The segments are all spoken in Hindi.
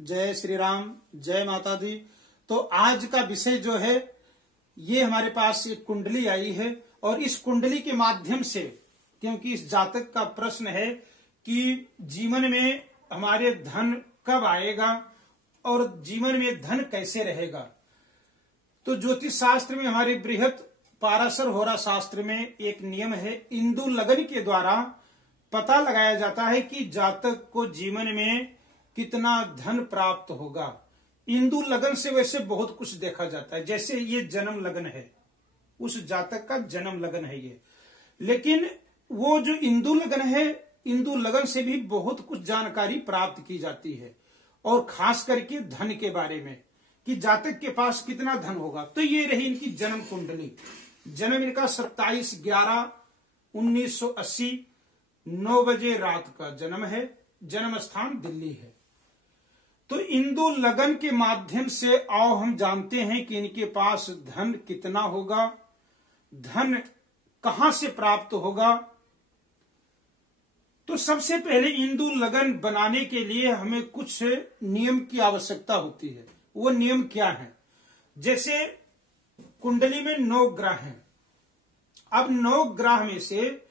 जय श्री राम, जय माता दी। तो आज का विषय जो है ये हमारे पास एक कुंडली आई है और इस कुंडली के माध्यम से, क्योंकि इस जातक का प्रश्न है कि जीवन में हमारे धन कब आएगा और जीवन में धन कैसे रहेगा। तो ज्योतिष शास्त्र में हमारे बृहत पाराशर होरा शास्त्र में एक नियम है, इंदु लगन के द्वारा पता लगाया जाता है कि जातक को जीवन में कितना धन प्राप्त होगा। इंदु लगन से वैसे बहुत कुछ देखा जाता है, जैसे ये जन्म लगन है, उस जातक का जन्म लगन है ये। लेकिन वो जो इंदु लगन है, इंदु लगन से भी बहुत कुछ जानकारी प्राप्त की जाती है, और खास करके धन के बारे में कि जातक के पास कितना धन होगा। तो ये रही इनकी जन्म कुंडली। जन्म इनका 27/11/1980 9 बजे रात का जन्म है। जन्म स्थान दिल्ली है। तो इंदु लगन के माध्यम से आओ हम जानते हैं कि इनके पास धन कितना होगा, धन कहां से प्राप्त होगा। तो सबसे पहले इंदु लगन बनाने के लिए हमें कुछ नियम की आवश्यकता होती है। वो नियम क्या है? जैसे कुंडली में 9 ग्रह हैं। अब 9 ग्रह में से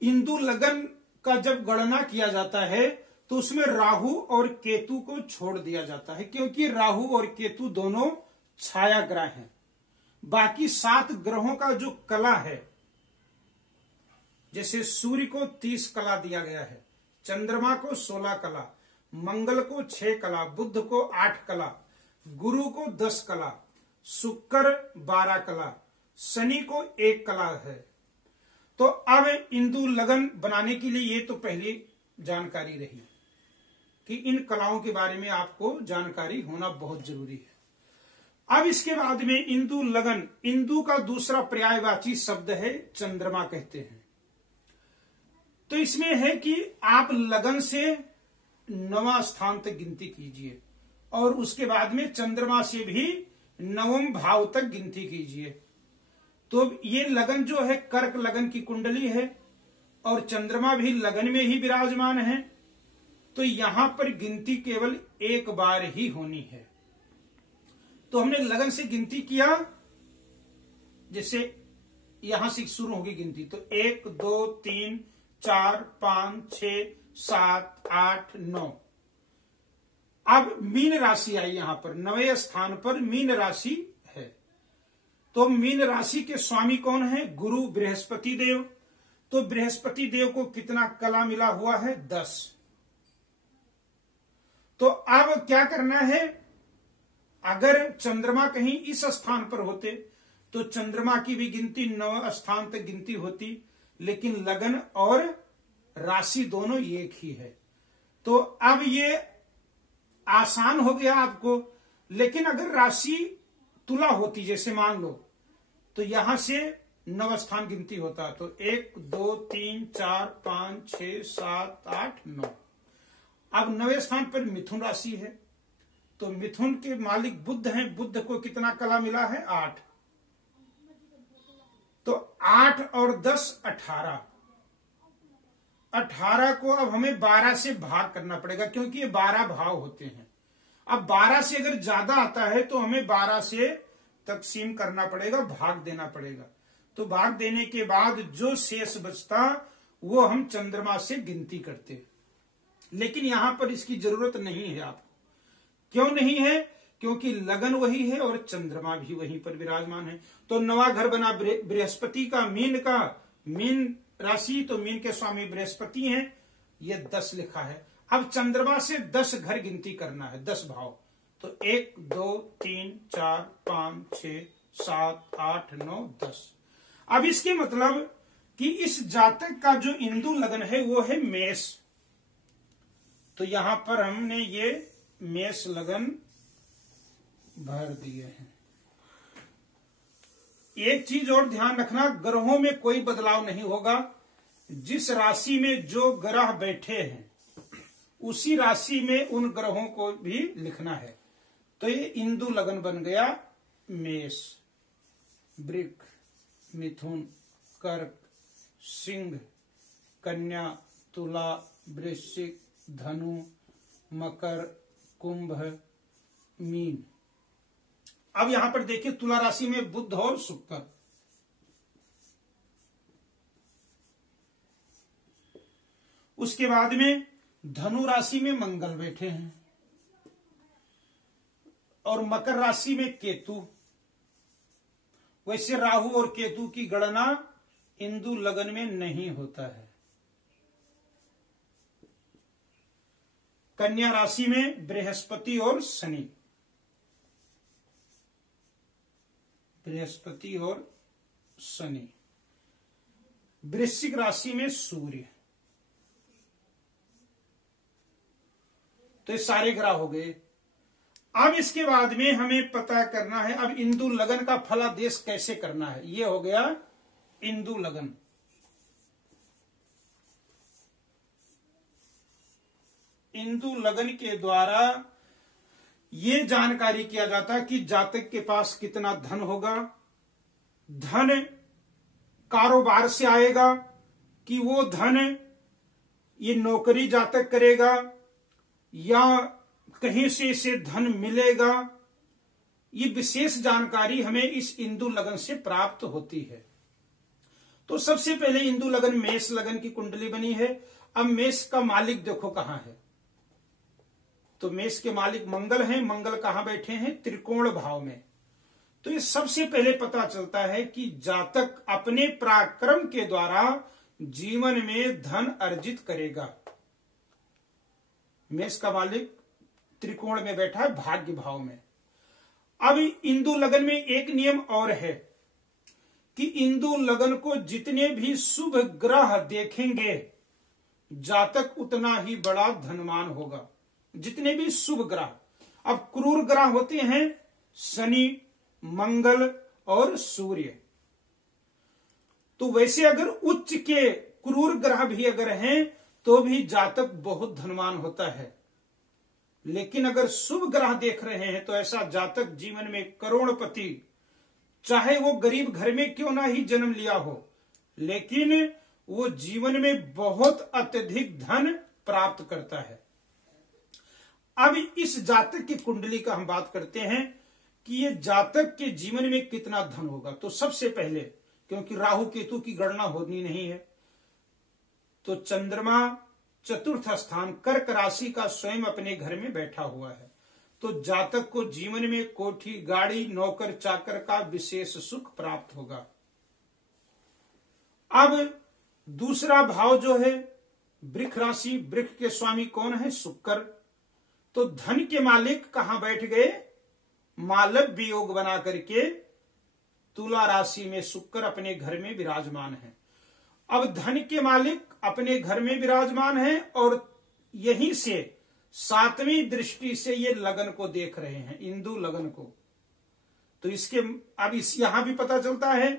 इंदु लगन का जब गणना किया जाता है तो उसमें राहु और केतु को छोड़ दिया जाता है, क्योंकि राहु और केतु दोनों छाया ग्रह हैं। बाकी 7 ग्रहों का जो कला है, जैसे सूर्य को 30 कला दिया गया है, चंद्रमा को 16 कला, मंगल को 6 कला, बुध को 8 कला, गुरु को 10 कला, शुक्र 12 कला, शनि को 1 कला है। तो अब इंदु लगन बनाने के लिए ये तो पहली जानकारी रही कि इन कलाओं के बारे में आपको जानकारी होना बहुत जरूरी है। अब इसके बाद में इंदु लगन, इंदु का दूसरा पर्यायवाची शब्द है चंद्रमा कहते हैं। तो इसमें है कि आप लगन से 9वां स्थान तक गिनती कीजिए और उसके बाद में चंद्रमा से भी 9वें भाव तक गिनती कीजिए। तो ये लगन जो है कर्क लगन की कुंडली है और चंद्रमा भी लगन में ही विराजमान है। तो यहां पर गिनती केवल एक बार ही होनी है। तो हमने लगन से गिनती किया, जैसे यहां से शुरू होगी गिनती। तो 1 2 3 4 5 6 7 8 9। अब मीन राशि आई यहां पर, 9वें स्थान पर मीन राशि है। तो मीन राशि के स्वामी कौन है? गुरु बृहस्पति देव। तो बृहस्पति देव को कितना कला मिला हुआ है? 10। तो अब क्या करना है? अगर चंद्रमा कहीं इस स्थान पर होते तो चंद्रमा की भी गिनती 9 स्थान तक गिनती होती, लेकिन लगन और राशि दोनों एक ही है। तो अब ये आसान हो गया आपको। लेकिन अगर राशि तुला होती, जैसे मान लो, तो यहां से 9 स्थान गिनती होता। तो 1 2 3 4 5 6 7 8 9। अब 9वें स्थान पर मिथुन राशि है। तो मिथुन के मालिक बुध हैं। बुध को कितना कला मिला है? 8। तो 8 और 10 18। 18 को अब हमें 12 से भाग करना पड़ेगा, क्योंकि ये 12 भाव होते हैं। अब 12 से अगर ज्यादा आता है तो हमें 12 से तकसीम करना पड़ेगा, भाग देना पड़ेगा। तो भाग देने के बाद जो शेष बचता वो हम चंद्रमा से गिनती करते। लेकिन यहां पर इसकी जरूरत नहीं है आपको। क्यों नहीं है? क्योंकि लगन वही है और चंद्रमा भी वहीं पर विराजमान है। तो 9वां घर बना बृहस्पति का, मीन राशि। तो मीन के स्वामी बृहस्पति हैं, ये 10 लिखा है। अब चंद्रमा से 10 घर गिनती करना है, 10 भाव। तो 1 2 3 4 5 6 7 8 9 10। अब इसके मतलब कि इस जातक का जो इंदु लगन है वो है मेष। तो यहां पर हमने ये मेष लगन भर दिए हैं। एक चीज और ध्यान रखना, ग्रहों में कोई बदलाव नहीं होगा। जिस राशि में जो ग्रह बैठे हैं उसी राशि में उन ग्रहों को भी लिखना है। तो ये इंदु लगन बन गया मेष, वृक, मिथुन, कर्क, सिंह, कन्या, तुला, वृश्चिक, धनु, मकर, कुंभ, मीन। अब यहां पर देखिए तुला राशि में बुध और शुक्र, उसके बाद में धनु राशि में मंगल बैठे हैं और मकर राशि में केतु। वैसे राहु और केतु की गणना इंदु लगन में नहीं होता है। कन्या राशि में बृहस्पति और शनि, बृहस्पति और शनि। वृश्चिक राशि में सूर्य। तो ये सारे ग्रह हो गए। अब इसके बाद में हमें पता करना है अब इंदु लगन का फलादेश कैसे करना है। ये हो गया इंदु लगन। इंदु लगन के द्वारा ये जानकारी किया जाता है कि जातक के पास कितना धन होगा, धन कारोबार से आएगा कि वो धन ये नौकरी जातक करेगा या कहीं से इसे धन मिलेगा। ये विशेष जानकारी हमें इस इंदु लगन से प्राप्त होती है। तो सबसे पहले इंदु लगन मेष लगन की कुंडली बनी है। अब मेष का मालिक देखो कहां है, तो मेष के मालिक मंगल हैं। मंगल कहां बैठे हैं, त्रिकोण भाव में। तो ये सबसे पहले पता चलता है कि जातक अपने पराक्रम के द्वारा जीवन में धन अर्जित करेगा। मेष का मालिक त्रिकोण में बैठा है, भाग्य भाव में। अब इंदु लगन में एक नियम और है कि इंदु लगन को जितने भी शुभ ग्रह देखेंगे जातक उतना ही बड़ा धनवान होगा। जितने भी शुभ ग्रह, अब क्रूर ग्रह होते हैं शनि, मंगल और सूर्य। तो वैसे अगर उच्च के क्रूर ग्रह भी अगर हैं तो भी जातक बहुत धनवान होता है। लेकिन अगर शुभ ग्रह देख रहे हैं तो ऐसा जातक जीवन में करोड़पति, चाहे वो गरीब घर में क्यों ना ही जन्म लिया हो, लेकिन वो जीवन में बहुत अत्यधिक धन प्राप्त करता है। अब इस जातक की कुंडली का हम बात करते हैं कि ये जातक के जीवन में कितना धन होगा। तो सबसे पहले, क्योंकि राहु केतु की गणना होनी नहीं है, तो चंद्रमा चतुर्थ स्थान कर्क राशि का स्वयं अपने घर में बैठा हुआ है। तो जातक को जीवन में कोठी, गाड़ी, नौकर चाकर का विशेष सुख प्राप्त होगा। अब दूसरा भाव जो है वृक्ष राशि, वृक्ष के स्वामी कौन है, शुक्र। तो धन के मालिक कहां बैठ गए, मालव्य योग बना करके तुला राशि में शुक्र अपने घर में विराजमान है। अब धन के मालिक अपने घर में विराजमान है और यहीं से सातवीं दृष्टि से ये लगन को देख रहे हैं, इंदु लगन को। तो इसके अब इस यहां भी पता चलता है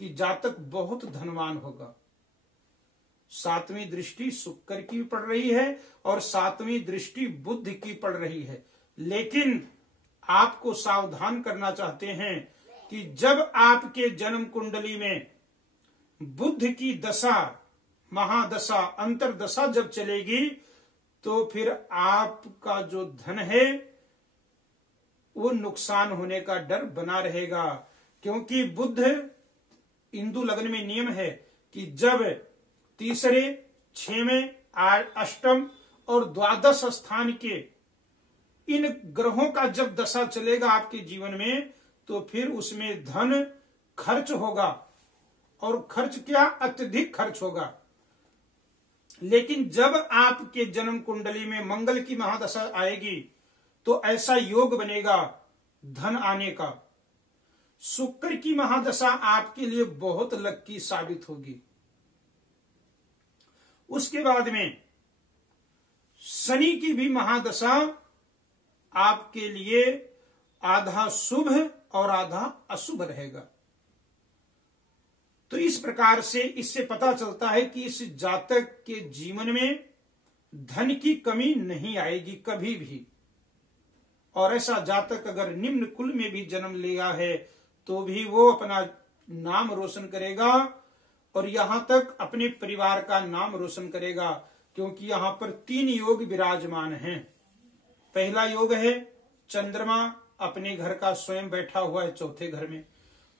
कि जातक बहुत धनवान होगा। सातवीं दृष्टि शुक्र की पड़ रही है और सातवीं दृष्टि बुध की पड़ रही है। लेकिन आपको सावधान करना चाहते हैं कि जब आपके जन्म कुंडली में बुध की दशा, महादशा, अंतरदशा जब चलेगी तो फिर आपका जो धन है वो नुकसान होने का डर बना रहेगा। क्योंकि बुध, इंदु लग्न में नियम है कि जब तीसरे, छवें, अष्टम और द्वादश स्थान के इन ग्रहों का जब दशा चलेगा आपके जीवन में, तो फिर उसमें धन खर्च होगा और खर्च क्या, अत्यधिक खर्च होगा। लेकिन जब आपके जन्म कुंडली में मंगल की महादशा आएगी तो ऐसा योग बनेगा धन आने का। शुक्र की महादशा आपके लिए बहुत लक्की साबित होगी। उसके बाद में शनि की भी महादशा आपके लिए आधा शुभ और आधा अशुभ रहेगा। तो इस प्रकार से इससे पता चलता है कि इस जातक के जीवन में धन की कमी नहीं आएगी कभी भी। और ऐसा जातक अगर निम्न कुल में भी जन्म लिया है तो भी वो अपना नाम रोशन करेगा और यहां तक अपने परिवार का नाम रोशन करेगा, क्योंकि यहां पर 3 योग विराजमान हैं। पहला योग है चंद्रमा अपने घर का स्वयं बैठा हुआ है चौथे घर में,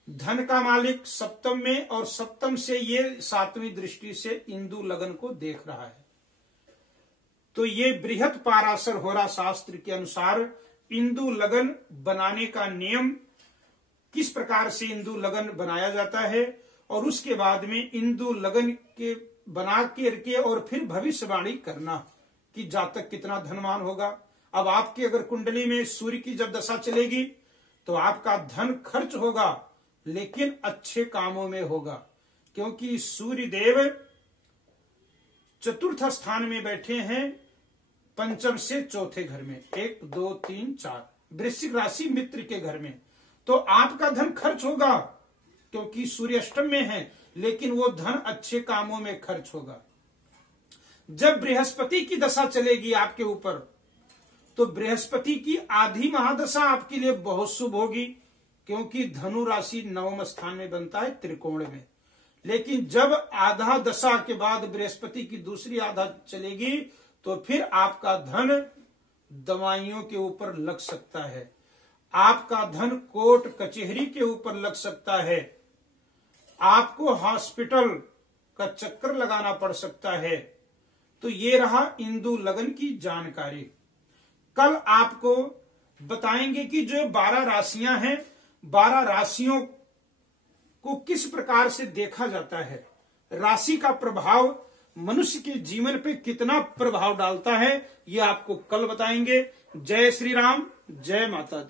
धन का मालिक सप्तम में, और सप्तम से ये सातवीं दृष्टि से इंदु लगन को देख रहा है। तो ये बृहत पाराशर होरा शास्त्र के अनुसार इंदु लगन बनाने का नियम, किस प्रकार से इंदु लगन बनाया जाता है, और उसके बाद में इंदु लगन के बना के और फिर भविष्यवाणी करना कि जातक कितना धनवान होगा। अब आपकी अगर कुंडली में सूर्य की जब दशा चलेगी तो आपका धन खर्च होगा, लेकिन अच्छे कामों में होगा, क्योंकि सूर्य देव चतुर्थ स्थान में बैठे हैं पंचम से चौथे घर में, 1 2 3 4, वृश्चिक राशि मित्र के घर में। तो आपका धन खर्च होगा क्योंकि सूर्य अष्टम में है, लेकिन वो धन अच्छे कामों में खर्च होगा। जब बृहस्पति की दशा चलेगी आपके ऊपर तो बृहस्पति की आधी महादशा आपके लिए बहुत शुभ होगी, क्योंकि धनु राशि नवम स्थान में बनता है त्रिकोण में। लेकिन जब आधा दशा के बाद बृहस्पति की दूसरी आधा चलेगी तो फिर आपका धन दवाइयों के ऊपर लग सकता है, आपका धन कोर्ट कचहरी के ऊपर लग सकता है, आपको हॉस्पिटल का चक्कर लगाना पड़ सकता है। तो ये रहा इंदु लगन की जानकारी। कल आपको बताएंगे कि जो 12 राशियां हैं, 12 राशियों को किस प्रकार से देखा जाता है, राशि का प्रभाव मनुष्य के जीवन पे कितना प्रभाव डालता है, ये आपको कल बताएंगे। जय श्री राम, जय माता दी।